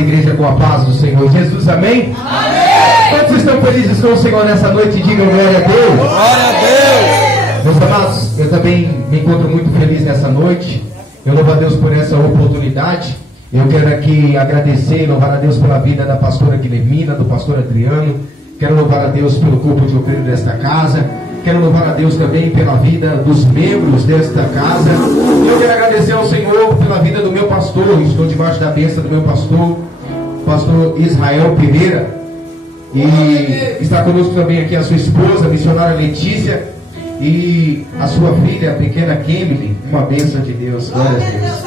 amada igreja, com a paz do Senhor Jesus, amém? Amém! Quantos estão felizes com o Senhor nessa noite? Digam glória a Deus! Glória a Deus! Meus amados, eu também me encontro muito feliz nessa noite. Eu louvo a Deus por essa oportunidade. Eu quero aqui agradecer e louvar a Deus pela vida da pastora Guilhermina, do pastor Adriano. Quero louvar a Deus pelo corpo de obreiro desta casa. Quero louvar a Deus também pela vida dos membros desta casa. Eu quero agradecer ao Senhor pela vida do meu pastor. Estou debaixo da bênção do meu pastor, pastor Israel Pereira. E está conosco também aqui a sua esposa, a missionária Letícia, e a sua filha, a pequena Kemily. Uma bênção de Deus. Glória a Deus.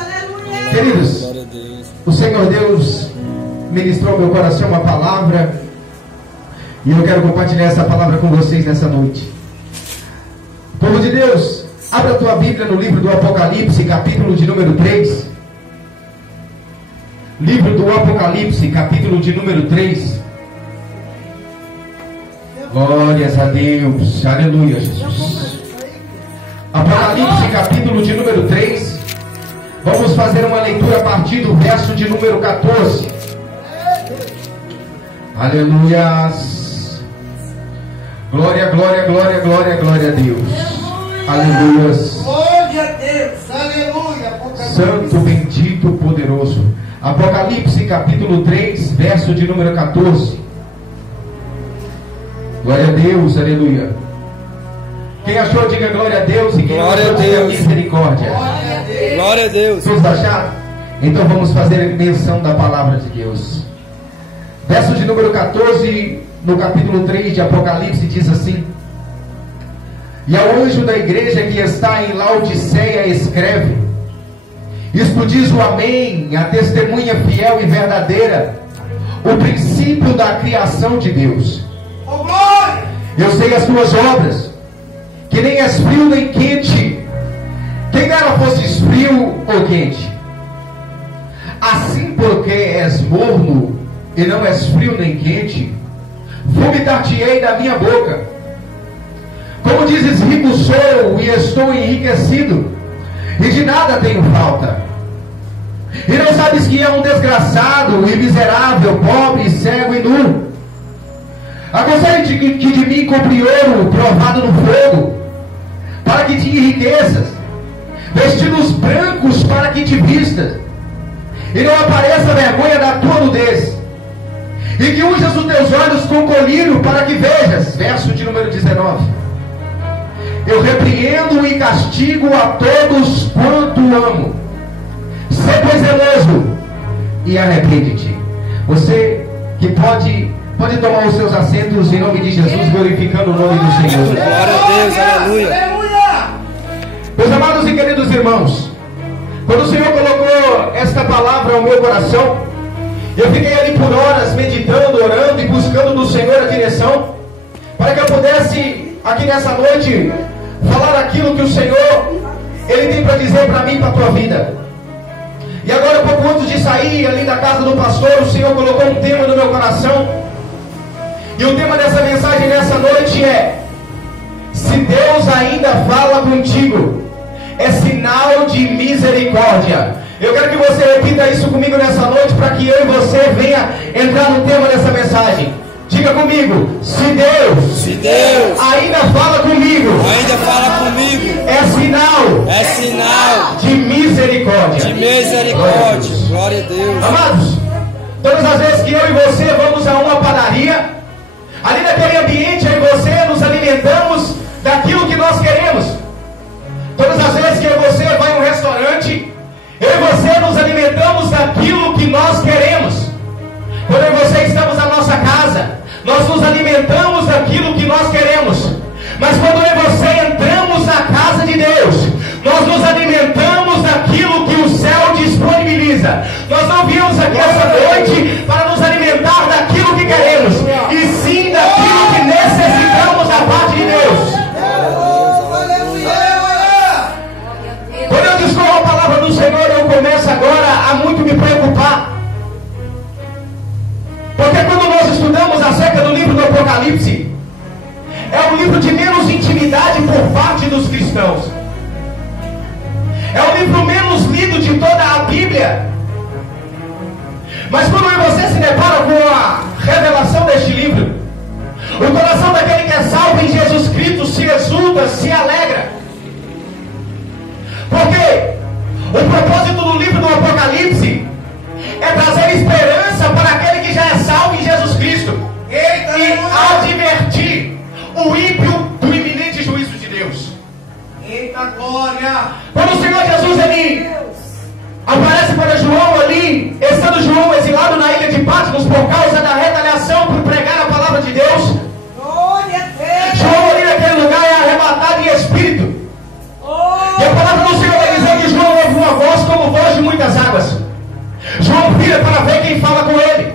Queridos, o Senhor Deus ministrou ao meu coração uma palavra, e eu quero compartilhar essa palavra com vocês nessa noite. Povo de Deus, abra a tua Bíblia no livro do Apocalipse, capítulo de número 3. Livro do Apocalipse, capítulo de número 3. Glórias a Deus, aleluia, Jesus. Apocalipse, capítulo de número 3. Vamos fazer uma leitura a partir do verso de número 14. Aleluias. Glória, glória, glória, glória, glória a Deus. Aleluias. Glória a Deus. Aleluia. Santo, bendito, poderoso. Apocalipse capítulo 3, verso de número 14. Glória a Deus, aleluia. Quem achou, diga glória a Deus. E quem glória achou, a Deus. diga misericórdia. Glória a Deus. Glória a Deus. Todos acharam? Então vamos fazer menção da palavra de Deus. Verso de número 14, no capítulo 3 de Apocalipse, diz assim: E ao anjo da igreja que está em Laodiceia escreve: Isto diz o Amém, a testemunha fiel e verdadeira, o princípio da criação de Deus. Oh, glória! Eu sei as tuas obras, que nem és frio nem quente. Quem dera fosses frio ou quente. Assim, porque és morno e não és frio nem quente, vomitar-te-ei da minha boca. Como dizes, rico sou e estou enriquecido, e de nada tenho falta. E não sabes que é um desgraçado e miserável, pobre, cego e nu. Aconselho-te que de mim compre ouro provado no fogo, para que te enriqueças, vestidos brancos para que te vistas, e não apareça a vergonha da tua nudez. E que unjas os teus olhos com colírio para que vejas. Verso de número 19. Eu repreendo e castigo a todos quanto amo. Sê pois zeloso e arrepende-te. Você que pode tomar os seus assentos em nome de Jesus, glorificando o nome do Senhor. Glória a Deus, aleluia. Meus amados e queridos irmãos, quando o Senhor colocou esta palavra ao meu coração, eu fiquei ali por horas meditando, orando e buscando do Senhor a direção, para que eu pudesse aqui nessa noite falar aquilo que o Senhor Ele tem para dizer para mim e para a tua vida. E agora, pouco antes de sair ali da casa do pastor, o Senhor colocou um tema no meu coração, e o tema dessa mensagem nessa noite é: se Deus ainda fala contigo, é sinal de misericórdia. Eu quero que você repita isso comigo nessa noite, para que eu e você venha entrar no tema dessa mensagem. Diga comigo: se Deus ainda fala comigo, é sinal de misericórdia. Glória a Deus. Amados, todas as vezes que eu e você vamos a uma padaria, ali naquele ambiente eu e você nos alimentamos daquilo que nós queremos. Todas as vezes que eu e você vai a um restaurante, eu e você nos alimentamos daquilo que nós queremos. Quando eu e você estamos na nossa casa, nós nos alimentamos daquilo que nós queremos. Mas quando eu e você entramos na casa de Deus, nós nos alimentamos daquilo que o céu disponibiliza. Nós não viemos aqui essa noite para nos alimentar daquilo que queremos, e sim daquilo que necessitamos da parte de Deus. Quando eu discorro a palavra do Senhor, eu começo agora a muito me preocupar. Porque quando nós estudamos acerca do livro do Apocalipse, é um livro de menos intimidade por parte dos cristãos. É o livro menos lido de toda a Bíblia. Mas quando eu e você se depara com a revelação deste livro, o coração daquele que é salvo em Jesus Cristo se exulta, se alegra. Porque o propósito do livro do Apocalipse é trazer esperança para aquele que já é salvo em Jesus Cristo. E advertir o ímpio do iminente juízo de Deus. Eita glória! Quando o Senhor Jesus ele aparece para João ali, estando João exilado na ilha de Patmos por causa da retaliação por pregar a palavra de Deus, Glória a Deus! João ali naquele lugar é arrebatado em espírito. E a palavra do Senhor vai dizer que João ouve uma voz como voz de muitas águas. João vira para ver quem fala com ele.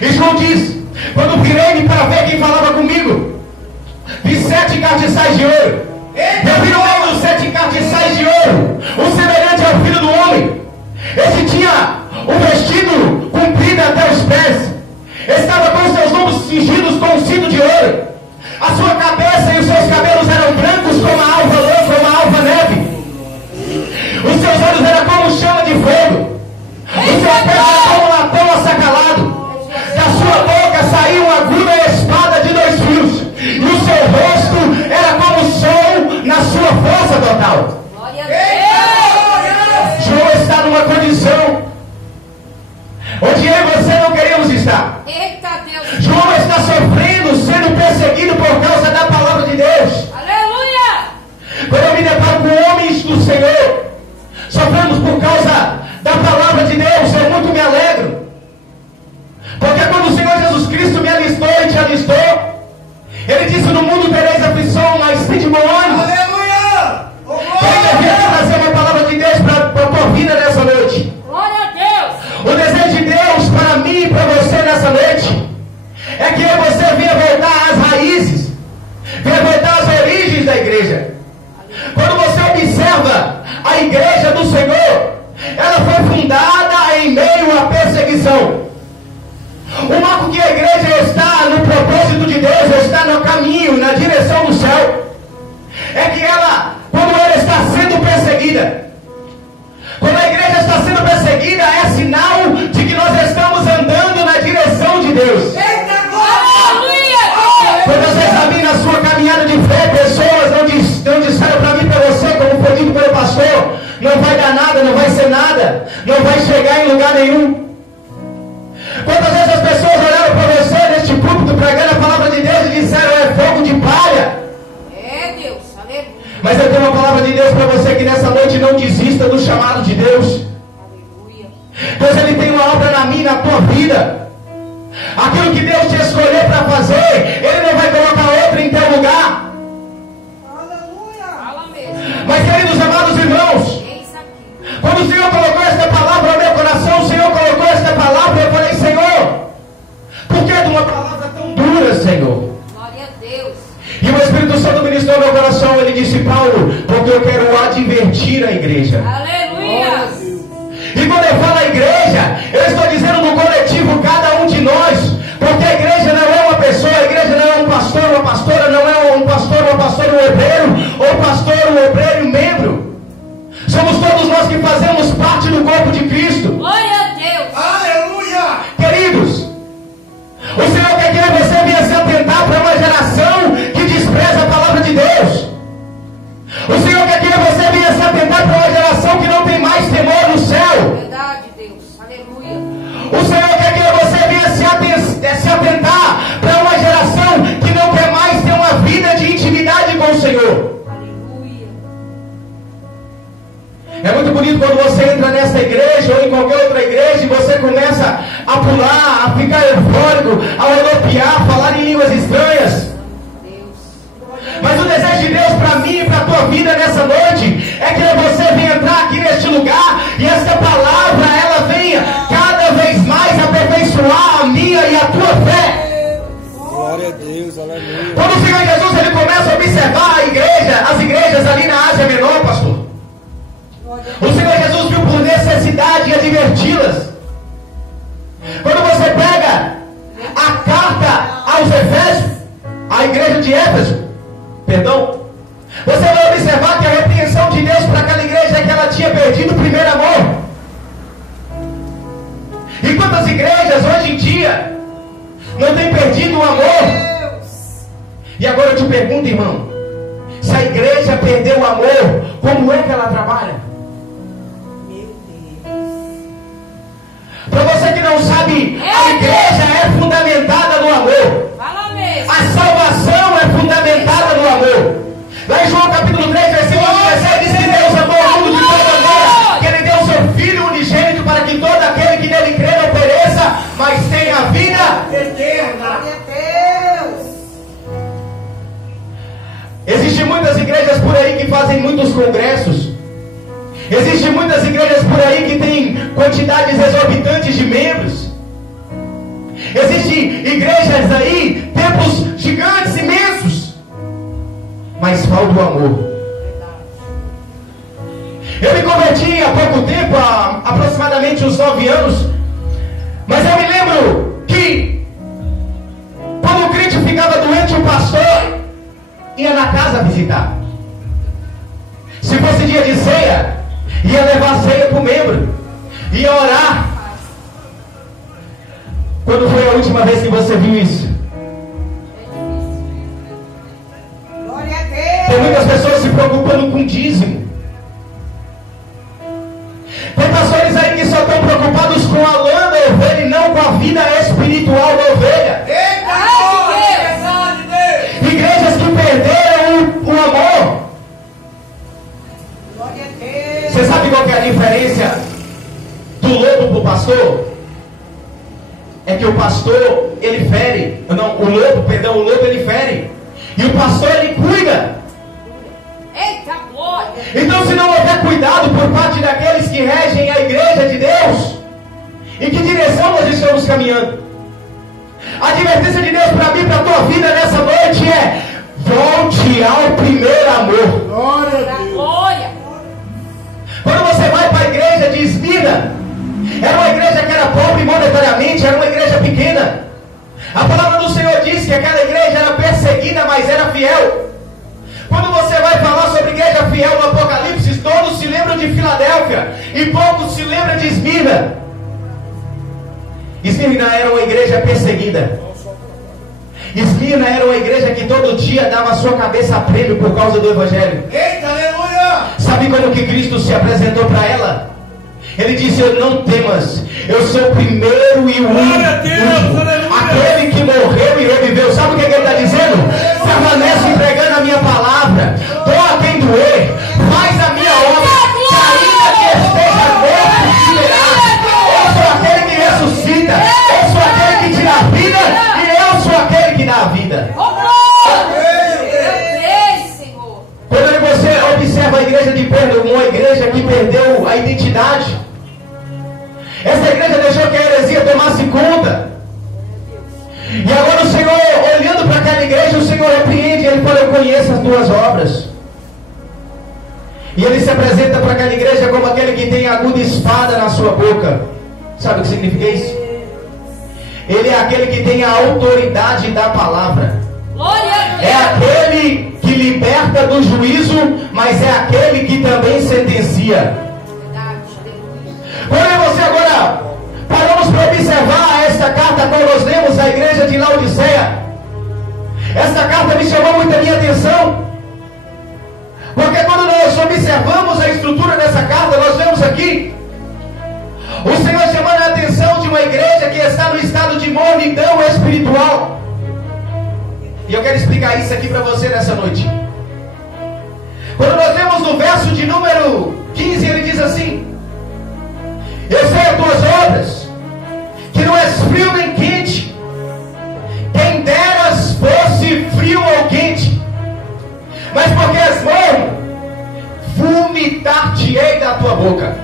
E João diz: quando virei para ver quem falava comigo, vi 7 castiçais de ouro. Eu vi no meio dos 7 castiçais de ouro um semelhante ao Filho do Homem. Esse tinha um vestido comprido até os pés, estava com seus lombos cingidos com um cinto de ouro. A sua cabeça e os seus cabelos eram brancos como a alva lã, como a alva neve. Os seus olhos eram como chama de fogo. O seu pé era como latão assacalado. Da sua boca saía uma aguda espada de 2 fios. E o seu rosto era como o sol na sua força total. João está numa condição onde eu e você não queremos estar. João está sofrendo, sendo perseguido por causa da palavra de Deus. Quando eu me deparo com homens do Senhor sofremos por causa da palavra de Deus, eu muito me alegro. Porque quando o Senhor Jesus Cristo me alistou e te alistou, Ele disse: no mundo tereis aflição, mas tende bom ânimo. Aleluia! Eu quero trazer uma palavra de Deus para a tua vida nessa noite. O desejo de Deus para mim e para você nessa noite é que você venha voltar às raízes, venha voltar às origens da igreja. Quando você observa a igreja do Senhor, ela foi fundada em meio à perseguição. O marco que a igreja está no propósito de Deus, está no caminho, na direção do céu, é que ela, quando ela está sendo perseguida, quando a igreja está sendo perseguida, é sinal de que nós estamos andando na direção de Deus. Eita glória! Quando você sabe na sua caminhada de fé, pessoas não disseram para mim e para você, como foi dito pelo pastor, não vai dar nada, não vai ser nada, não vai chegar em lugar nenhum. Quantas vezes as pessoas olharam para você neste púlpito pregando a palavra de Deus e disseram: é fogo de palha. Mas eu tenho uma palavra de Deus para você que nessa noite não desista do chamado de Deus. Deus ele tem uma obra na minha e na tua vida. Aquilo que Deus te escolheu para fazer, Ele não vai colocar outro em teu lugar. Mas queridos amados irmãos, quando o Senhor colocou esta palavra no meu coração, o Senhor colocou esta palavra, eu falei: Senhor, por que de uma palavra tão dura, Senhor? E o Espírito Santo ministrou no meu coração. Ele disse: Paulo, porque eu quero advertir a igreja. E quando eu falo a igreja, eu estou dizendo no coletivo, cada um de nós. Porque a igreja não é uma pessoa, a igreja não é um pastor, uma pastora, não é um pastor, uma pastora, um obreiro, ou pastor, um obreiro e um membro. Somos todos nós que fazemos parte do corpo de Cristo. Aleluia! Queridos, o Senhor quer que você venha se atentar para uma geração que despreza a palavra de Deus. O Senhor quer que você venha se atentar para uma geração que não tem mais temor no céu. O Senhor quer que você venha se atentar para uma geração que não quer mais ter uma vida de intimidade com o Senhor. É muito bonito quando você entra nessa igreja ou em qualquer outra igreja e você começa a pular, a ficar eufórico, a oropear, a falar em línguas estranhas. Mas o desejo de Deus para mim e para a tua vida nessa noite é que você venha entrar aqui neste lugar e esta palavra ela venha cada vez mais aperfeiçoar a minha e a tua fé. Glória a Deus, aleluia. Quando o Senhor Jesus ele começa a observar a igreja, as igrejas ali na Ásia Menor, pastor, o Senhor Jesus viu por necessidade de adverti-las. Quando você pega a carta aos Efésios, a igreja de Éfeso, você vai observar que a repreensão de Deus para aquela igreja é que ela tinha perdido o primeiro amor. E quantas igrejas perdido o amor. E agora eu te pergunto, irmão, se a igreja perdeu o amor, como é que ela trabalha? Para você que não sabe, a igreja é fundamentada no amor. A salvação é fundamentada no amor. Lá em João capítulo 3, versículo 17, diz que Deus amou o mundo de tal maneira que Ele deu seu Filho unigênito para que todo aquele que nele crê não pereça, mas tenha a vida eterna. Existem muitas igrejas por aí que fazem muitos congressos. Existem muitas igrejas por aí que têm quantidades exorbitantes de membros. Existem igrejas aí, templos gigantes, imensos, mas falta o amor. Eu me converti há pouco tempo, há aproximadamente uns 9 anos, mas eu me lembro que quando o crente ficava doente, o pastor ia na casa visitar. Se fosse dia de ceia, ia levar ceia para o membro, ia orar. Quando foi a última vez que você viu isso? Glória a Deus. Tem muitas pessoas se preocupando com dízimo. Tem pastores aí que só estão preocupados com a lã da ovelha e não com a vida espiritual da ovelha. Igrejas que perderam o amor. Glória a Deus. Você sabe qual que é a diferença do lobo para o pastor? É que o pastor, ele fere. Não, o lobo ele fere. E o pastor, ele cuida. Eita, glória. Então, se não houver cuidado por parte daqueles que regem a igreja de Deus, em que direção nós estamos caminhando? A advertência de Deus para mim e para a tua vida nessa noite é: volte ao primeiro amor. Glória a Deus. Glória. Quando você vai para a igreja de Esmina, era uma igreja que era pobre monetariamente, era uma igreja pequena. A palavra do Senhor diz que aquela igreja era perseguida, mas era fiel. Quando você vai falar sobre igreja fiel no Apocalipse, todos se lembram de Filadélfia e poucos se lembram de Esmina. Esmina era uma igreja perseguida. Esmina era uma igreja que todo dia dava a sua cabeça a prêmio por causa do Evangelho. Eita, aleluia. Sabe como que Cristo se apresentou para ela? Ele disse: não temas, eu sou o primeiro e o último, aquele que morreu e reviveu. Sabe o que ele está dizendo? Permanece entregando a minha palavra, doa quem doer, faz a minha obra, que ainda que esteja morto, viverá. Eu sou aquele que ressuscita, eu sou aquele que tira a vida, e eu sou aquele que dá a vida. Quando você observa a igreja de Pedro, uma igreja que perdeu a identidade, essa igreja deixou que a heresia tomasse conta. E agora o Senhor, olhando para aquela igreja, o Senhor repreende. Ele fala: eu conheço as tuas obras. E ele se apresenta para aquela igreja como aquele que tem a aguda espada na sua boca. Sabe o que significa isso? Ele é aquele que tem a autoridade da palavra. É aquele que liberta do juízo, mas é aquele que também sentencia. Quando você agora paramos para observar esta carta quando nós lemos a igreja de Laodiceia, esta carta me chamou muito a minha atenção, porque quando nós observamos a estrutura dessa carta, nós vemos aqui o Senhor chamando a atenção de uma igreja que está no estado de mornidão espiritual. E eu quero explicar isso aqui para você nessa noite. Quando nós vemos no verso de número 15, ele diz assim: eu sei as tuas obras, que não és frio nem quente. Quem deras fosse frio ou quente. Mas porque és morno, vomitar-te-ei da tua boca.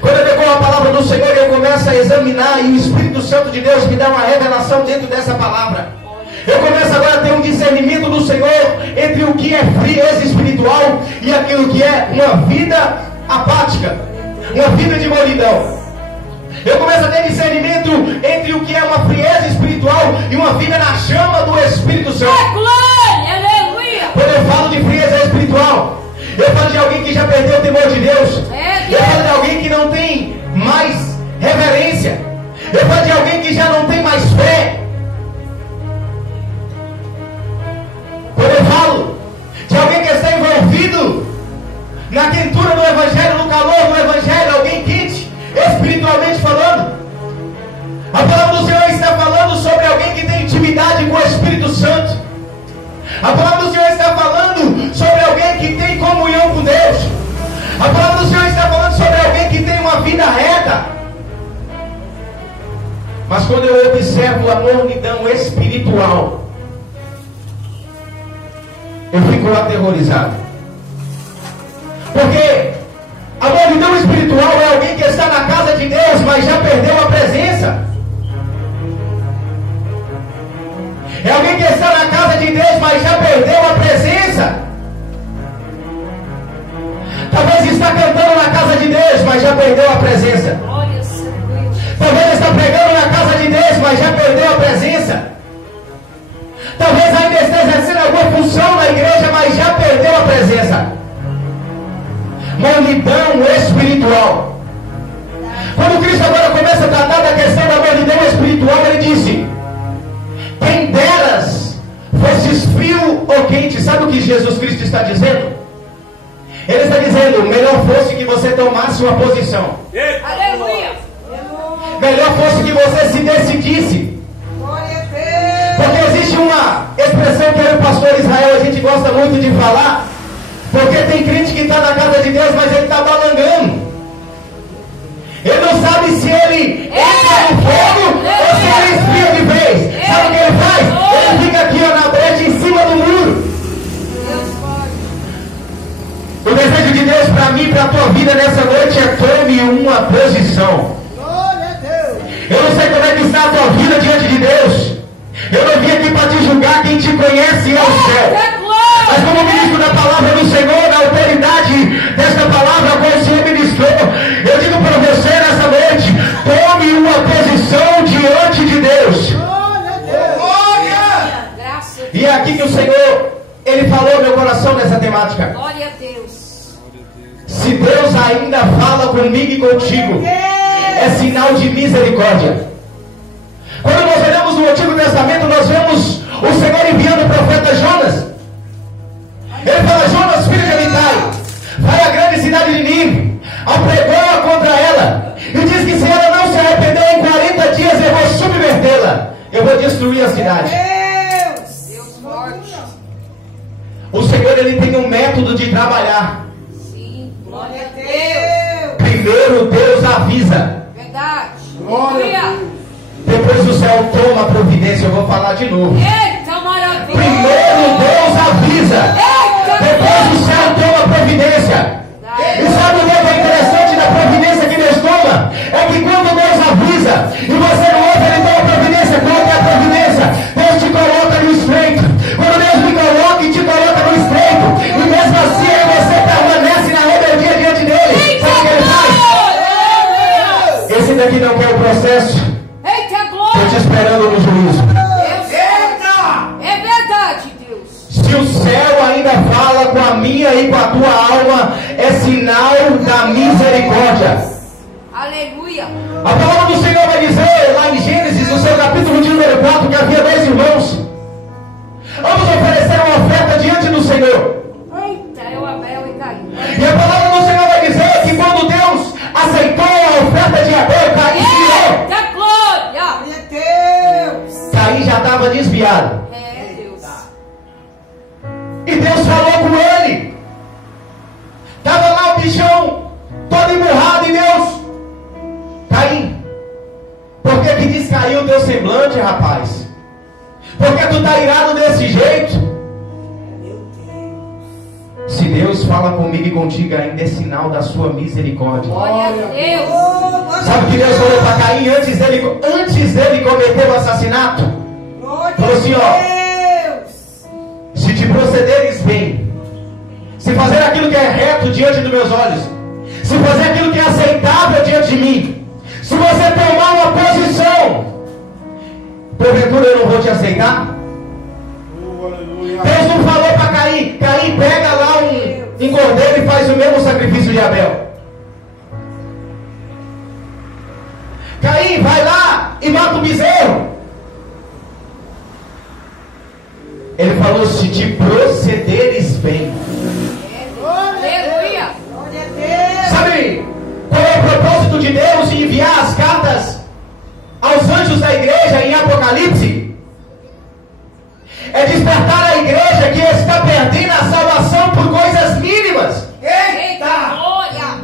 Quando eu pego a palavra do Senhor, eu começo a examinar, e o Espírito Santo de Deus me dá uma revelação dentro dessa palavra. Eu começo agora a ter um discernimento do Senhor entre o que é frieza espiritual e aquilo que é uma vida apática, uma vida de mornidão. Eu começo a ter discernimento entre o que é uma frieza espiritual e uma vida na chama do Espírito Santo. Glória, aleluia. Quando eu falo de frieza espiritual, eu falo de alguém que já perdeu o temor de Deus. Eu falo de alguém que não tem mais reverência. Eu falo de alguém que já não tem mais fé. A palavra do Senhor está falando sobre alguém que tem comunhão com Deus. A palavra do Senhor está falando sobre alguém que tem uma vida reta. Mas quando eu observo a mornidão espiritual, eu fico aterrorizado. Porque a mornidão espiritual é alguém que está na casa de Deus, mas já perdeu a presença. É alguém que está na casa de Deus, mas já perdeu a presença. Talvez está cantando na casa de Deus, mas já perdeu a presença. Talvez está pregando na casa de Deus, mas já perdeu a presença. Talvez ainda esteja exercendo alguma função na igreja, mas já perdeu a presença. Mornidão espiritual. Quando Cristo agora começa a tratar da questão da mornidão espiritual, ele disse: quem deras fosses frio ou quente. Sabe o que Jesus Cristo está dizendo? Ele está dizendo: melhor fosse que você tomasse uma posição. Aleluia. Melhor fosse que você se decidisse. Porque existe uma expressão que eu e o pastor Israel a gente gosta muito de falar. Porque tem crente que está na casa de Deus, mas ele está balangando. Ele não sabe se ele entra no fogo ou se ele esfria de vez. Sabe o que ele faz? Ele fica aqui ó, na brecha em cima do muro. O desejo de Deus para mim e para a tua vida nessa noite é: tome uma posição. Eu não sei como é que está a tua vida diante de Deus. Eu não vim aqui para te julgar. Quem te conhece é o céu. Mas como ministro da palavra do Senhor, na autoridade desta palavra que o Senhor ministrou, eu digo para você nessa noite: tome uma posição diante de Deus. E é aqui que o Senhor, Ele falou no meu coração nessa temática. Glória a Deus. Se Deus ainda fala comigo e contigo, é sinal de misericórdia. Quando nós olhamos no Antigo Testamento, nós vemos o Senhor enviando o profeta Jonas. Ele fala: Jonas, filho de Amitai, vai à grande cidade de Nínive, apregou-a contra ela, e diz que se ela não se arrepender em 40 dias, eu vou subvertê-la, eu vou destruir a cidade. Deus forte. O Senhor, Ele tem um método de trabalhar. Sim, glória a Deus. Primeiro Deus avisa, Verdade. Glória. depois o céu toma providência. Eu vou falar de novo. Eita maravilha. Primeiro Deus avisa, Eita. depois o céu toma providência. E sabe o que é interessante da providência que Deus toma? É que quando Deus avisa e você não ouve, Ele toma providência. Qual que é a providência? Deus te coloca no estreito. Quando Deus me coloca e te coloca no estreito, e mesmo assim você permanece na rebeldia diante dele, sabe o que Ele faz? Esse daqui não quer o processo. Eita Estou glória. te esperando no juízo. É verdade, Deus. Se o céu ainda fala com a minha e com a tua alma, é sinal da misericórdia. Aleluia. A palavra do Senhor vai dizer lá em Gênesis, no seu capítulo de número 4, que havia 2 irmãos. Ambos ofereceram uma oferta diante do Senhor. Eita, é o Abel e Caim. E a palavra do Senhor vai dizer que quando Deus aceitou a oferta de Abel, Caim tirou. Eita glória. Caim já estava desviado. É, Deus. E Deus falou com ele. Estava lá o bichão todo emburrado. E Deus: Caim, por que descaiu o teu semblante, rapaz? Por que tu está irado desse jeito? Se Deus fala comigo e contigo, ainda é sinal da sua misericórdia. Glória a Deus. Sabe o que Deus falou para Caim antes dele cometer o assassinato? Falou assim: ó, se te procederes bem, se fazer aquilo que é reto diante dos meus olhos, se fazer aquilo que é aceitável diante de mim, se você tomar uma posição, porventura eu não vou te aceitar? Deus não falou para Caim: Caim, pega lá um cordeiro e faz o mesmo sacrifício de Abel. Caim, vai lá e mata o bezerro. Ele falou: se te procederes bem. Aleluia. Sabe qual é o propósito de Deus em enviar as cartas aos anjos da igreja em Apocalipse? É despertar a igreja que está perdendo a salvação por coisas mínimas. Eita, glória.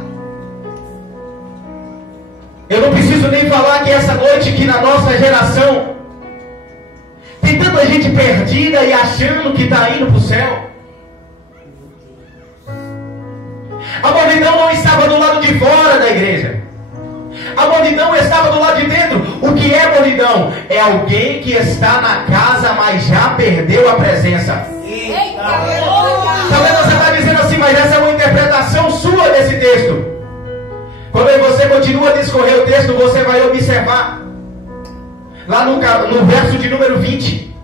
Eu não preciso nem falar que essa noite, que na nossa geração tem tanta gente perdida e achando que está indo para o céu. A multidão não estava do lado de fora da igreja. A multidão estava do lado de dentro. O que é multidão? É alguém que está na casa, mas já perdeu a presença. Eita, glória. Talvez você está dizendo assim, mas essa é uma interpretação sua desse texto. Quando você continua a discorrer o texto, você vai observar lá no verso de número 20,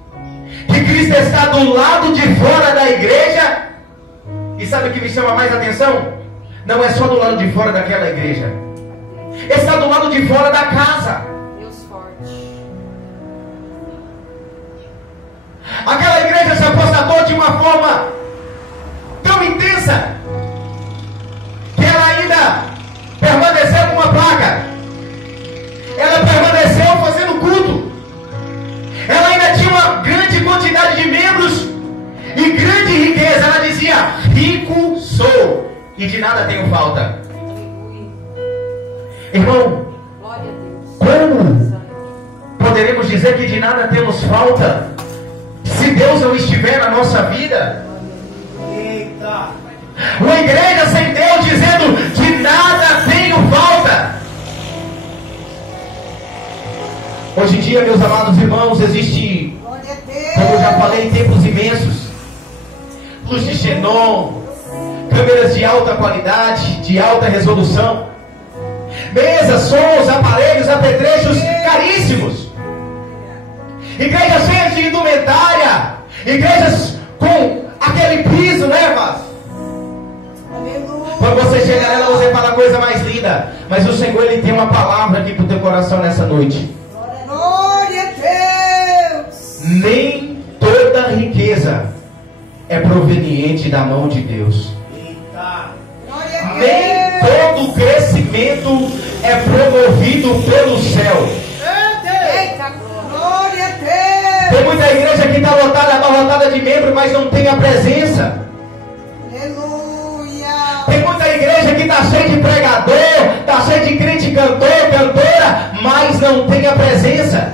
que Cristo está do lado de fora da igreja. E sabe o que me chama mais atenção? Não é só do lado de fora daquela igreja, está do lado de fora da casa. Deus forte. Aquela igreja se apostatou de uma forma tão intensa que ela ainda permaneceu com uma placa. Ela permaneceu fazendo culto. Ela ainda tinha uma grande quantidade de membros e grande riqueza. Ela dizia: rico sou e de nada tenho falta. Aleluia. Irmão, Glória a Deus. como poderemos dizer que de nada temos falta se Deus não estiver na nossa vida? Eita. Uma igreja sem Deus dizendo: de nada tenho falta. Hoje em dia, meus amados irmãos, existe, como eu já falei, templos imensos, luz de xenon, câmeras de alta qualidade, de alta resolução, mesas, sons, aparelhos, apetrechos caríssimos, igrejas cheias de indumentária, igrejas com aquele piso, né, Vaz? Quando você chega nela, você fala a coisa mais linda. Mas o Senhor, Ele tem uma palavra aqui para o teu coração nessa noite. Glória a Deus. Nem toda riqueza é proveniente da mão de Deus. Glória a Nem Deus. todo crescimento é promovido pelo céu. Eita, glória. Glória a Deus. Tem muita igreja que está lotada, abarrotada de membros, mas não tem a presença. Aleluia. Tem muita igreja que está cheia de pregador, está cheia de crente cantor, cantora, mas não tem a presença.